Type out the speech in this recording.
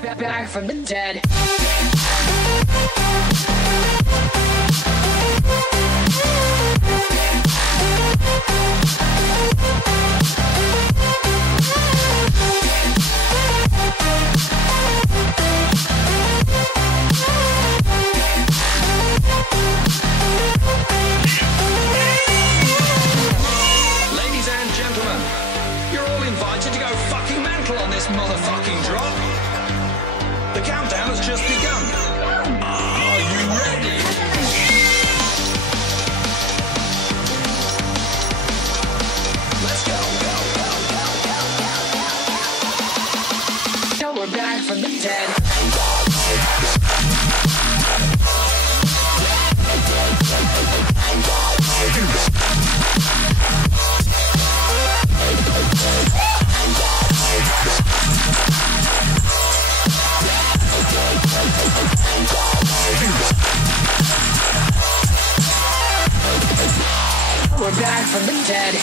back from the dead. Ladies and gentlemen, you're all invited to go fucking mental on this motherfucking drop. The countdown has just begun. Are you ready? Let's go. Now we're back from the dead. We're back from the dead.